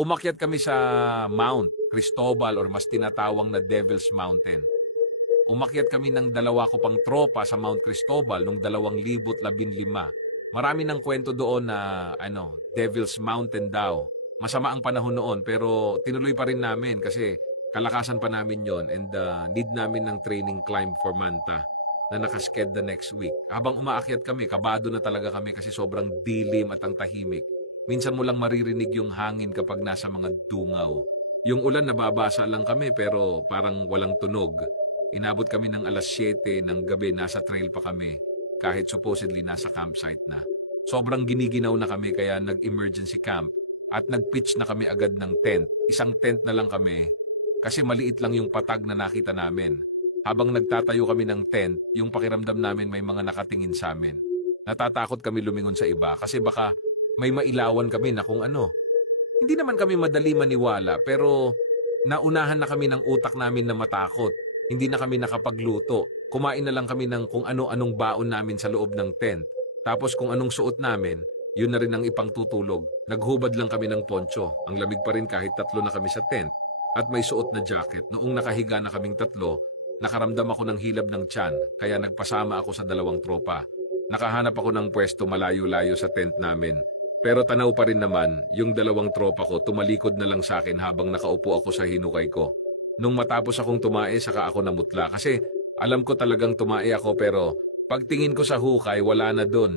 Umakyat kami sa Mount Cristobal or mas tinatawang na Devil's Mountain. Umakyat kami ng dalawa ko pang tropa sa Mount Cristobal noong 2015. Marami ng kwento doon na Devil's Mountain daw. Masama ang panahon noon pero tinuloy pa rin namin kasi kalakasan pa namin yon and need namin ng training climb for Manta na nakasked the next week. Habang umaakyat kami, kabado na talaga kami kasi sobrang dilim at ang tahimik. Minsan mo lang maririnig yung hangin kapag nasa mga dungaw. Yung ulan nababasa lang kami pero parang walang tunog. Inabot kami ng alas 7 ng gabi, nasa trail pa kami, kahit supposedly nasa campsite na. Sobrang giniginaw na kami kaya nag-emergency camp at nag-pitch na kami agad ng tent. Isang tent na lang kami kasi maliit lang yung patag na nakita namin. Habang nagtatayo kami ng tent, yung pakiramdam namin may mga nakatingin sa amin. Natatakot kami lumingon sa iba kasi baka may mailawan kami na kung ano. Hindi naman kami madali maniwala pero naunahan na kami ng utak namin na matakot. Hindi na kami nakapagluto. Kumain na lang kami ng kung ano-anong baon namin sa loob ng tent. Tapos kung anong suot namin, yun na rin ang ipangtutulog. Naghubad lang kami ng poncho. Ang lamig pa rin kahit 3 na kami sa tent. At may suot na jacket. Noong nakahiga na kaming 3, nakaramdam ako ng hilab ng tiyan. Kaya nagpasama ako sa 2 tropa. Nakahanap ako ng pwesto malayo-layo sa tent namin. Pero tanaw pa rin naman, yung 2 tropa ko tumalikod na lang sa akin habang nakaupo ako sa hinukay ko. Nung matapos akong tumae, saka ako namutla. Kasi alam ko talagang tumae ako pero pagtingin ko sa hukay, wala na dun.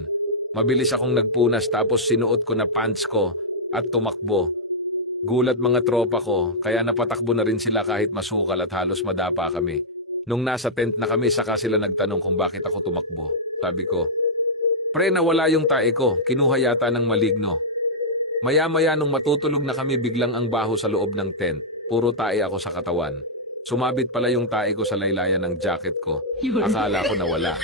Mabilis akong nagpunas tapos sinuot ko na pants ko at tumakbo. Gulat mga tropa ko, kaya napatakbo na rin sila kahit masukal at halos madapa kami. Nung nasa tent na kami, saka sila nagtanong kung bakit ako tumakbo. Sabi ko, pre, nawala yung tae ko, kinuha yata ng maligno. Maya-maya nung matutulog na kami, biglang ang baho sa loob ng tent. Puro tae ako sa katawan. Sumabit pala yung tae ko sa laylayan ng jacket ko. Akala ko nawala.